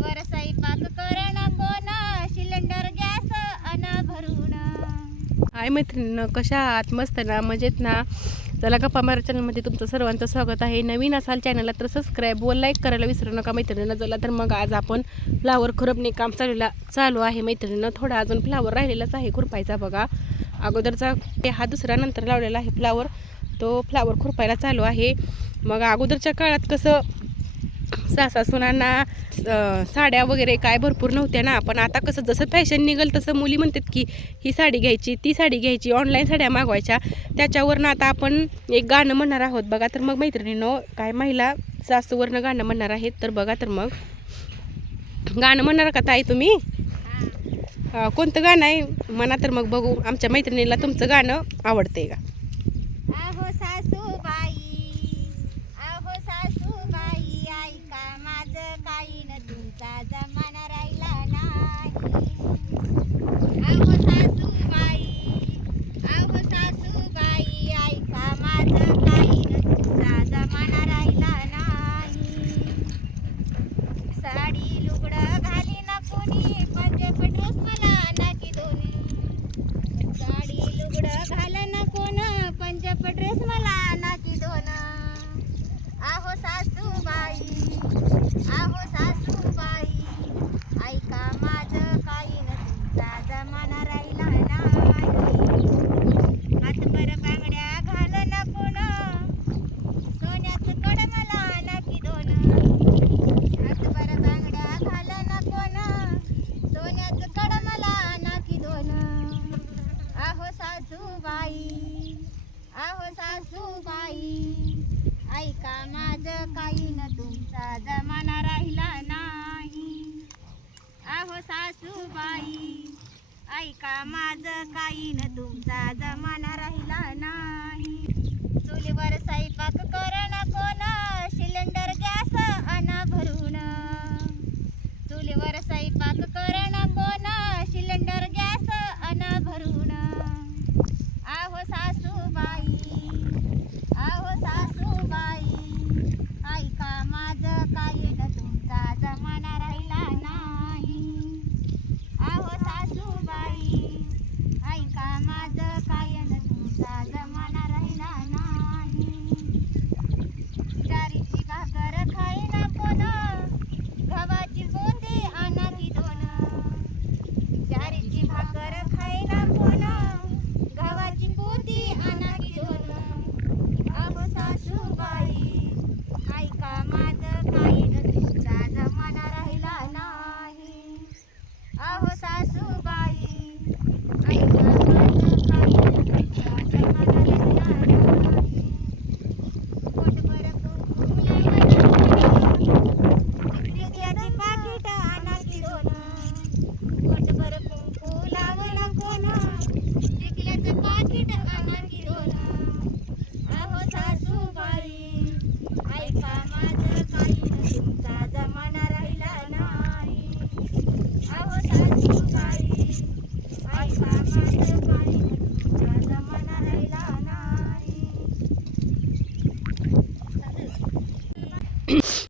गॅसवर cylinder gas हाय मैत्रिणीनं कशा आहात? मस्त ना? मजेत ना? चला गप्पा मारा चॅनलमध्ये तुमचं सर्वांचं स्वागत आहे. नवीन असाल चॅनलला तर सबस्क्राईब व लाईक करायला विसरू नका मैत्रिणीनं. चला तर मग आज आपण फ्लावर खुरपणे काम चालूला चालू आहे मैत्रिणीनं. थोडा अजून फ्लावर राहिलेलाच आहे खुरपायचा बघा. अगोदरचा हा दुसरा नंतर लावलेला आहे फ्लावर तो फ्लावर खुरपायला चालू आहे. मग अगोदरच्या काळात कसं सासा सुनांना साड्या वगैरे काय भरपूर नव्हत्या ना. पण आता कसं जसं फॅशन निघल तसं मुली म्हणतात की ही साडी घ्यायची ती साडी घ्यायची ऑनलाईन साड्या मागवायच्या. त्याच्यावरनं आता आपण एक गाणं म्हणणार आहोत. बघा तर मग मैत्रिणीनं काय महिला सासूवरनं गाणं म्हणणार आहेत तर बघा तर मग. गाणं म्हणणार का ताई तुम्ही? कोणतं गाणं आहे? म्हणा तर मग बघू. आमच्या मैत्रिणीला तुमचं गाणं आवडतंय का? आहो सासूबाई आहो सासूबाई सासूबाई आहो सासूबाई ऐका माझं काही न तुमचा जमाना राहिला नाही. आहो सासूबाई ऐका माझ काही न तुमचा जमाना राहिला नाही. चुलीवर साई